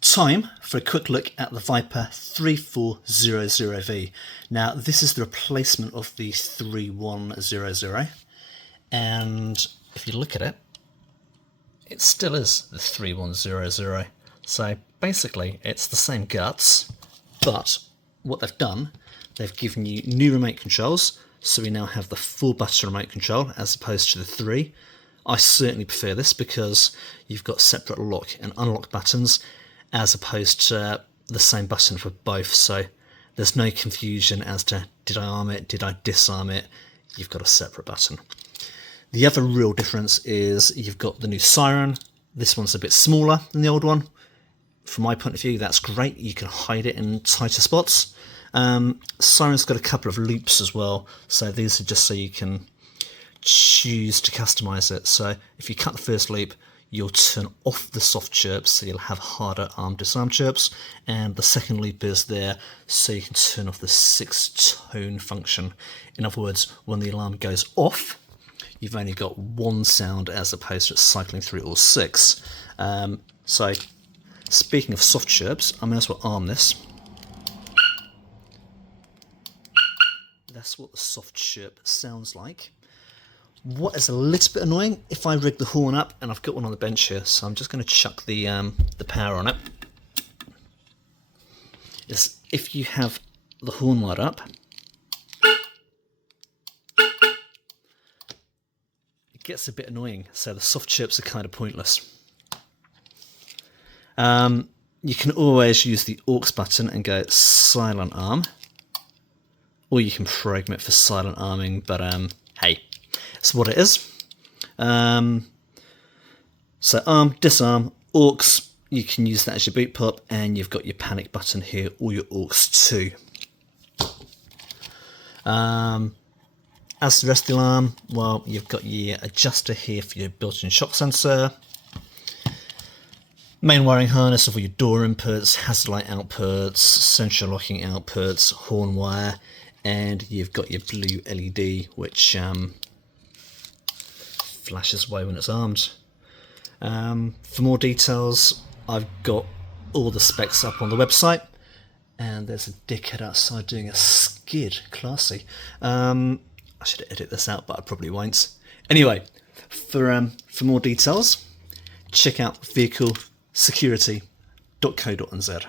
Time for a quick look at the Viper 3400V. Now this is the replacement of the 3100, and if you look at it, it still is the 3100. So basically it's the same guts, but what they've done, they've given you new remote controls, so we now have the 4-button remote control as opposed to the 3. I certainly prefer this because you've got separate lock and unlock buttons as opposed to the same button for both, so there's no confusion as to did I arm it, did I disarm it. You've got a separate button. The other real difference is you've got the new siren. This one's a bit smaller than the old one. From my point of view, that's great. You can hide it in tighter spots. Siren's got a couple of loops as well, so these are just so you can choose to customize it. So if you cut the first loop, you'll turn off the soft chirps, so you'll have harder arm disarm chirps, and the second loop is there so you can turn off the 6-tone function. In other words, when the alarm goes off, you've only got one sound as opposed to cycling through all 6. So speaking of soft chirps, I may as well arm this. That's what the soft chirp sounds like. What is a little bit annoying, if I rig the horn up, and I've got one on the bench here, so I'm just going to chuck the power on it, is if you have the horn light up, it gets a bit annoying, so the soft chirps are kind of pointless. You can always use the aux button and go silent arm, or you can program it for silent arming, but hey. That's what it is. So arm, disarm, aux, you can use that as your boot pop, and you've got your panic button here, or your aux too. As the rest of the alarm, well, you've got your adjuster here for your built-in shock sensor, main wiring harness of all your door inputs, hazard light outputs, central locking outputs, horn wire, and you've got your blue LED, which flashes away when it's armed. For more details, I've got all the specs up on the website, and there's a dickhead outside doing a skid. Classy. I should edit this out, but I probably won't. Anyway, for more details, check out vehiclesecurity.co.nz.